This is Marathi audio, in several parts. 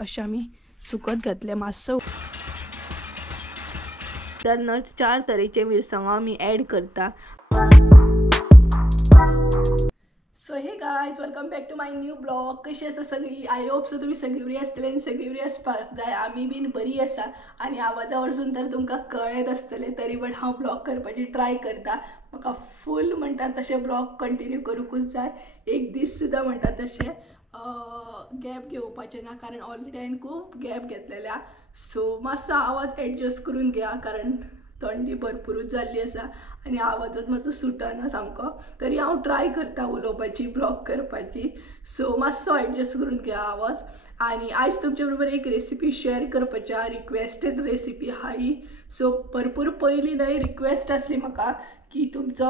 अशें आमी सुकत घातले मातसो तर 4 तरेचे मिरसांगो आमी ॲड करता। So hey guys welcome back to my new blog. कशी आसा सगळी? आय होप सो तुम्ही सगळी बरी आसतले आनी सगळी बरी आसपाक जाय। आमी बीन बरी आसा आनी आवाजा वरसून तर तुमकां कळत आसतले, तरी बट हांव ब्लॉग करपाची ट्राय करता। म्हाका फूल म्हणटा तशें ब्लॉग कंटिन्यू करूंकूच जाय, एक दीस सुद्दां म्हणटा तशें गॅप घेवपाचें ना, कारण ऑलरेडी हांवें खूब गॅप घेतलेल्या। सो मातसो आवाज एडजस्ट करून घ्या, कारण थंडी भरपूरच जाल्ली आसा आनी आवाजच म्हाजो सुटना सामको, तरी हांव ट्राय करता उलोवपाची, ब्लॉग करपाची। सो मातसो एडजस्ट करून घ्या आवाज। आनी आयज तुमचे बरोबर एक रेसिपी शेअर करपाची, रिक्वेस्टेड रेसिपी हा ही। सो भरपूर पयलीं न्हय रिक्वेस्ट आसली म्हाका की तुमचो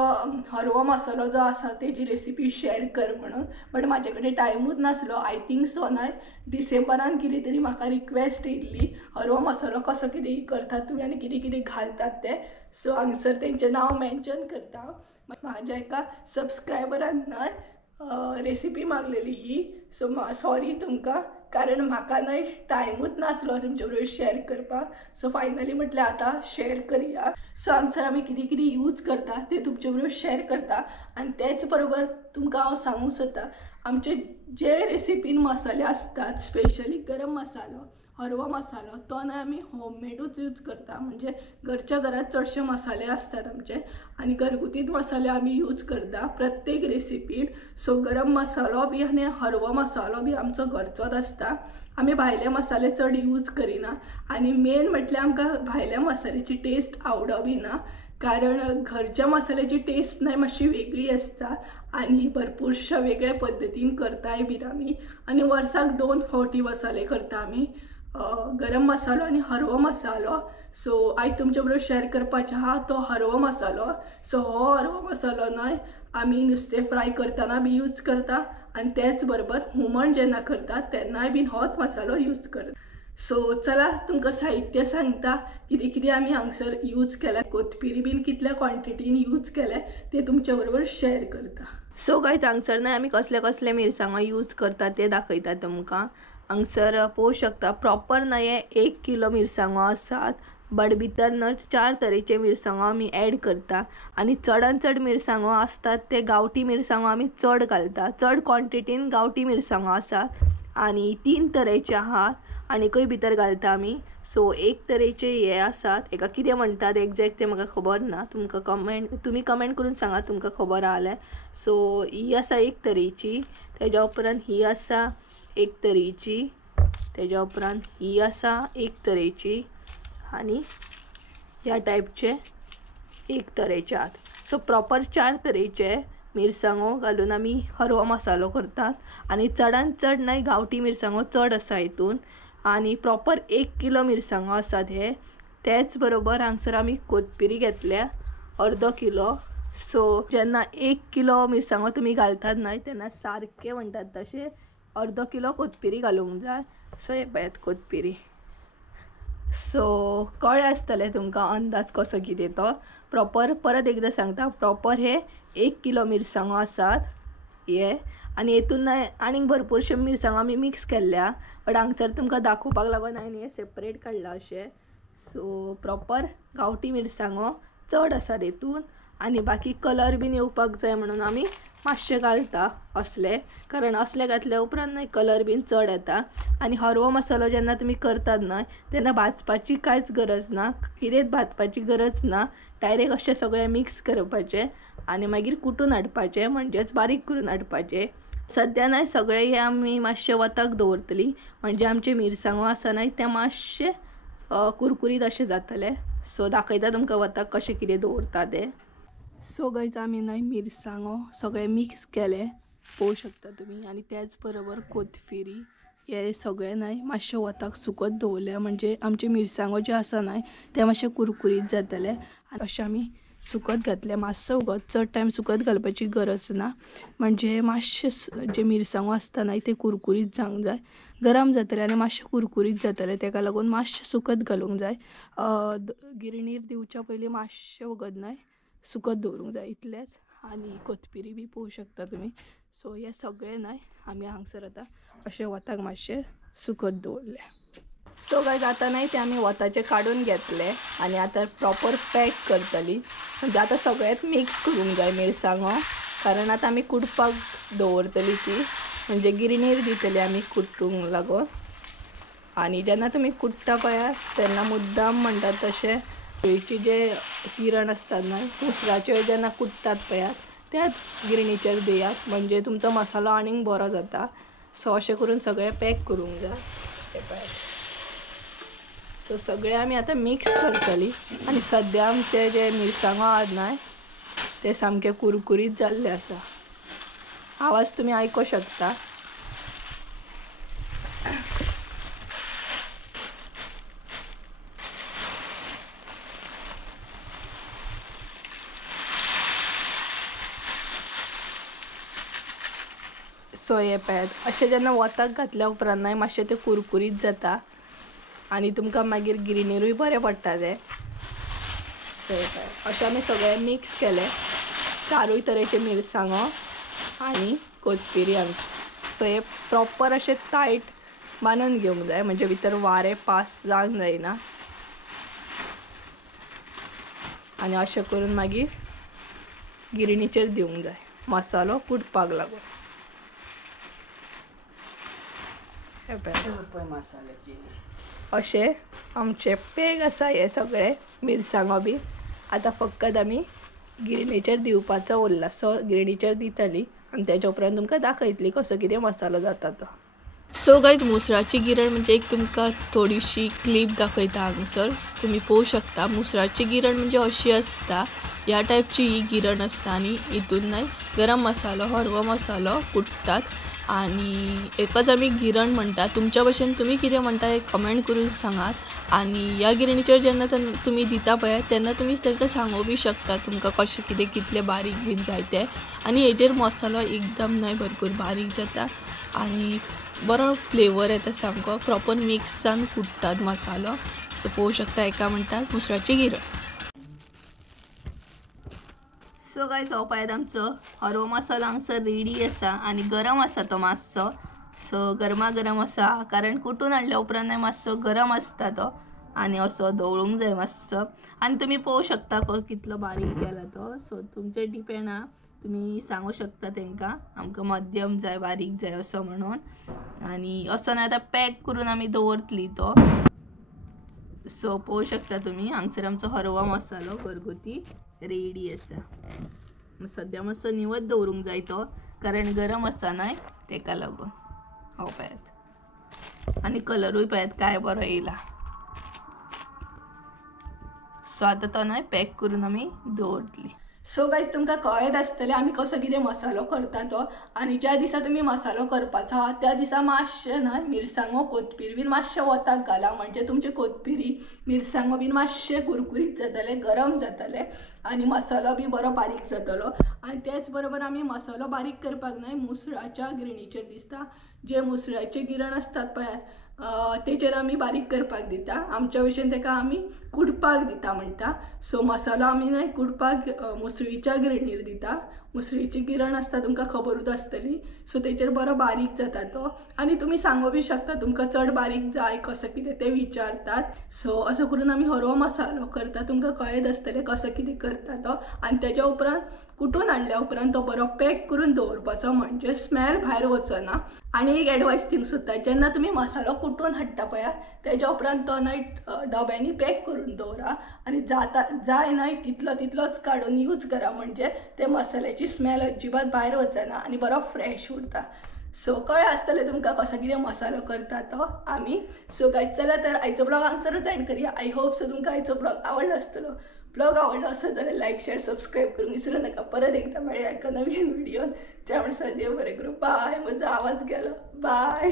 हरवो मसालो जो आसा तेजी रेसिपी शेअर कर म्हणून, बट म्हाजे कडेन टायमूच नासलो। आय थिंक सो न्हय डिसेंबरान कितें तरी म्हाका रिक्वेस्ट येयल्ली हरवो मसालो कसो कितें करतात तुमी आनी कितें कितें घालतात ते। सो हांगसर तेंचें नांव मेन्शन करता। म्हाज्या एका सबस्क्रायबरान न्हय रेसिपी मागलेली ही। सो सॉरी तुमकां, कारण म्हाका न्हय टायमूच नासलो तुमचे बरोबर शेअर करपाक। सो फायनली म्हटलें आतां शेअर करुया। सो हांगसर आमी कितें कितें यूज करता ते तुमचे बरोबर शेअर करता आनी तेच बरोबर तुमकां हांव सांगूंक सोदता आमचे जे रेसिपीन मसाले आसतात, स्पेशली गरम मसालो, हरवो मसालो, तो न्हय आमी होममेडूच यूज करता। म्हणजे घरच्या घरात चडशे मसाले आसतात आमचे आनी घरगुतीच मसाले आमी यूज करता प्रत्येक रेसिपीन। सो गरम मसालो बी आनी हरवो मसालो बी आमचो घरचोच आसता। आमी भायले मसाले चड यूज करिना आनी मेन म्हटल्यार आमकां भायल्या मसाल्याची टेस्ट आवडो बी ना, कारण घरच्या मसाल्याची टेस्ट न्हय मातशी वेगळी आसता आनी भरपूरशा वेगळ्या पद्दतीन करताय बीन आमी। आनी वर्साक 2 फावटी मसाले करता आमी, गरम मसालो आनी हरवो मसालो। सो आयज तुमचे बरोबर शेअर करपाचें आहा तो हरवो मसालो। सो हो हरवो मसालो न्हय आमी नुस्तें फ्राय करतना बी यूज करता आनी त्याच बरोबर हुमण जेन्ना करता तेन्नाय बीन होच मसालो यूज करता। सो चला तुमकां साहित्य सांगता कितें कितें आमी हांगसर यूज केल्या, कोथबिरी बीन कितल्या क्वॉन्टिटीन यूज केले ते तुमचे बरोबर शेअर करता। सो गायज हांगसर न्हय आमी कसले कसले मिरसांगो यूज करता ते दाखयता तुमकां। हांगसर पळोवंक शकता प्रॉपर न्हय 1 किलो मिरसांगो आसात, बट भितर न्हय 4 तरेचे मिरसांगो आमी ॲड करता आनी चडान चड मिरसांगो आसतात ते गांवठी मिरसांगो आमी चड घालता। चड क्वॉन्टिटीन गांवठी मिरसांगो आसात आनी 3 तरेचे आहात आनीकय भितर घालता आमी। सो 1 तरेचे हे आसात, एका कितें म्हणटात एक्झॅक्ट ते म्हाका खबर ना, तुमी कमेंट करून सांगा तुमकां खबर आहा जाल्यार। सो ही आसा 1 तरेची, तेज्या उपरांत ही आसा 1 तरेची, तेज्या उपरांत ही आसा 1 तरेची आनी ह्या टायपचे 1 तरेचे आहात। सो प्रॉपर 4 तरेचे मिरसांगो घालून आमी हरवो मसालो करतात आनी चडान चड न्हय गांवठी मिरसांगो चड आसा हितून आनी प्रॉपर 1 किलो मिरसांगो आसात हे। त्याच बरोबर हांगसर आमी कोथबिरी घेतल्या अर्दो किलो। सो जेन्ना 1 किलो मिरसांगो तुमी घालतात न्हय तेन्ना सारके म्हणटात तशें अर्दो किलो कोथबिरी घालूंक जाय। सो हे पळयात कोथबिरी। सो कळ्ळें आसतलें तुमकां अंदाज कसो कितें तो। प्रॉपर परत एकदां सांगता, प्रॉपर हे 1 किलो मिरसांगो आसात हे आनी हेतून न्हय आनीक भरपूरशे मिरसांगो आमी मिक्स केल्ल्या, बट हांगसर तुमकां दाखोवपाक लागून हांवें हे सेपरेट काडला अशें। सो प्रॉपर गांवठी मिरसांगो चड आसात हेतून आनी बाकी कलर बीन येवपाक जाय म्हणून आमी मातशे घालता असले, कारण असले घातल्या उपरांत न्हय कलर बीन चड येता। आनी हरवो मसालो जेन्ना तुमी करतात न्हय तेन्ना भाजपाची कांयच गरज ना, कितेंच भाजपाची गरज ना, डायरेक्ट अशें सगळें मिक्स करपाचें आनी मागीर कुटून हाडपाचें, म्हणजेच बारीक करून हाडपाचें। सद्या न्हय सगळे हे आमी मातशे वताक दवरतली, म्हणजे आमचे मिरसांगो आसा न्हय ते मातशे कुरकुरीत अशें जातले। सो दाखयता तुमकां वताक कशें कितें दवरता ते। सो गायज आमी न्हय मिरसांगो सगळे मिक्स केले पळोवंक शकता तुमी आनी त्याच बरोबर कोथबिरी हे सगळे न्हय मातशे वताक सुकत दवरले, म्हणजे आमचे मिरसांगो जे आसा न्हय ते मातशे कुरकुरीत जातले। आनी अशें आमी सुकत घातले मातसो वगत, चड टायम सुकत घालपाची गरज ना, म्हणजे मातशे जे मिरसांगो आसता न्हय ते कुरकुरीत जावंक जाय, गरम जातले आनी मातशे कुरकुरीत जातले, तेका लागून मातशे सुकत घालूंक जाय। गिरणीर दिवच्या पयलीं मातशे वगत न्हय सुकत दवरूंक जाय, इतलेंच। आनी कोथबिरी बी पळोवंक शकता तुमी। सो हे सगळे न्हय आमी हांगसर आतां अशें वताक मातशें सुकत दवरले. सो गायज आता नाही ते आम्ही वताचे काढून घेतले आणि आता प्रॉपर पॅक करतली. म्हणजे आता सगळ्यात मिक्स करूंक जाय मिरसांगो, कारण आता आम्ही कुटपाक दवरतली ती, म्हणजे गिरणीर दितली आम्ही कुटूंक लागून. आणि जेन्ना तुम्ही कुट्टा पळय तेन्ना मुद्दाम म्हणटात तशें केळीचे जे किरण असतात ना उसराचे जेन्ना कुट्टात पळयात त्याच गिरणीचेर दियात, म्हणजे तुमचो मसालो आनीक बरो जाता. सो अशें करून सगळें पॅक करूंक जाय. सो सगळे आमी आतां मिक्स करतली. आणि सद्या आमचे जे मिरसांगो आहात न्हय ते सामके कुरकुरीत जाल्ले आसा. आवाज तुम्ही आयको शकता. सो हे पळयात अशें जेन्ना वताक घातल्या उपरांत न्हय मातशें तें कुरकुरीत जाता आणि तुमकां मागीर गिरणीरूय बरें पडटा तें. सो हे पळयात अशें आमी सगळें मिक्स केलें, चारूय तरेचे मिरसांगो आनी कोथमिरी आमची. सो हे प्रॉपर अशें टायट बांदून घेवंक जाय, म्हणजे भितर वारें पास जावंक जायना. आनी अशें करून मागीर गिरणीचेर दिवंक जाय मसालो कुटपाक लागून. अशें आमचे पॅक आसा हे सगळे मिरसांगो बी. आतां फकत आमी गिरणीचेर दिवपाचो उरला. सो गिरणीचेर दितली आनी तेच्या उपरांत तुमकां दाखयतली कसो कितें मसालो जाता तो. सो गायज मुसळाची गिरण म्हणजे एक तुमकां थोडीशी क्लिप दाखयता हांगसर तुमी पळोवंक शकता. मुसळाची गिरण म्हणजे अशी आसता, ह्या टायपची ही गिरण आसता आनी हितून न्हय गरम मसालो हरवो मसालो कुट्टात आणि एकच आमी गिरण म्हणटा. तुमच्या भशेन तुमी कितें म्हणटा हे कमेंट करून सांगात. आणि ह्या गिरणीचेर जेन्ना तुमी दिता पळय तेन्ना तुमी तांकां सांगूंक बी शकता तुमकां कशें कितें कितलें बारीक बीन जाय तें. आनी हेजेर मसालो एकदम न्हय भरपूर बारीक जाता आनी बरो फ्लेवर येता सामको. प्रॉपर मिक्स जावन कुट्टात मसालो. सो पळोवंक शकता हेका म्हणटात मुसळाची गिरण. सो गायज हो पळयात आमचो हरवो मसालो हांगसर रेडी आसा आनी गरम आसा तो मातसो. सो गरमा गरम आसा कारण कुटून हाडल्या उपरांत मातसो गरम आसता तो आनी असो दवळूंक जाय मातसो. आनी तुमी पळोवंक शकता कितलो बारीक केला तो. सो तुमचेर डिपेंड आहा, तुमी सांगू शकता तांकां आमकां मध्यम जाय बारीक जाय असो म्हणून. आनी असो न्हय आतां पॅक करून आमी दवरतली तो. सो पळोवंक शकता तुमी हांगसर आमचो हरवो मसालो घरगुती रेडी आसा. सद्या मातसो निवत दवरूंक जाय तो कारण गरम आसा न्हय तेका लागून. हो पळयात आनी कलरूय पळयात काय बरो येयला. सो आतां तो न्हय पॅक करून आमी दवरतली. सो गायज तुमकां कळत आसतलें आमी कसो कितें मसालो करता तो. आनी ज्या दिसा तुमी मसालो करपाचो आहा त्या दिसा मातशें न्हय मिरसांगो कोथमीर बीन मातशें वताक घाला, म्हणजे तुमचे कोथमिरी मिरसांगो बीन मातशें कुरकुरीत जातले, गरम जातले आनी मसालो बी बरो बारीक जातलो. आनी तेच बरोबर आमी मसालो बारीक करपाक न्हय मुसळाच्या गिरणीचेर दिसता. जे मुसळाचे गिरण असतात पळयात तेचेर आमी बारीक करपाक दिता. आमच्या भशेन तेका आमी कुटपाक दिता म्हणटा. सो मसालो आमी न्हय कुटपाक मुसळीच्या गिरणीर दिता. मुसळीची गिरण आसता तुमकां खबरूच आसतली. सो तेचेर बरो बारीक जाता तो. आनी तुमी सांगूं बी शकता तुमकां चड बारीक जाय कसो कितें ते विचारतात. सो असो करून आमी हरवो मसालो करता. तुमकां कळत आसतलें कसो कितें करता तो. आनी तेच्या उपरांत कुटून हाडल्या उपरांत तो बरो पॅक करून दवरपाचो, म्हणजे स्मेल भायर वचना. आनी एक एडवायस दिवंक सोदता, जेन्ना तुमी मसालो कुटून हाडटा पळयात तेच्या उपरांत तो न्हय डब्यांनी पॅक करून दवरा आनी जाय न्हय तितलोच काडून यूज करा, म्हणजे ते मसाल्याची स्मेल अजिबात भायर वचना आनी बरो फ्रेश उरता. सो कळ्ळें आसतलें तुमकां कसो कितें मसालो करता तो आमी. सो गायज चला तर आयचो ब्लॉग हांगसरूच एंड करूया. आय होप सो तुमकां आयचो ब्लॉग आवडलो आसतलो. ब्लॉग आवडलो असेल जाल्यार लाईक शेअर सबस्क्राईब करूंक विसरू नका. परत एकदा मेळया एका नवीन व्हिडिओन. त्यामुळे सद्या बरें करूं. बाय. म्हजो आवाज गेलो. बाय.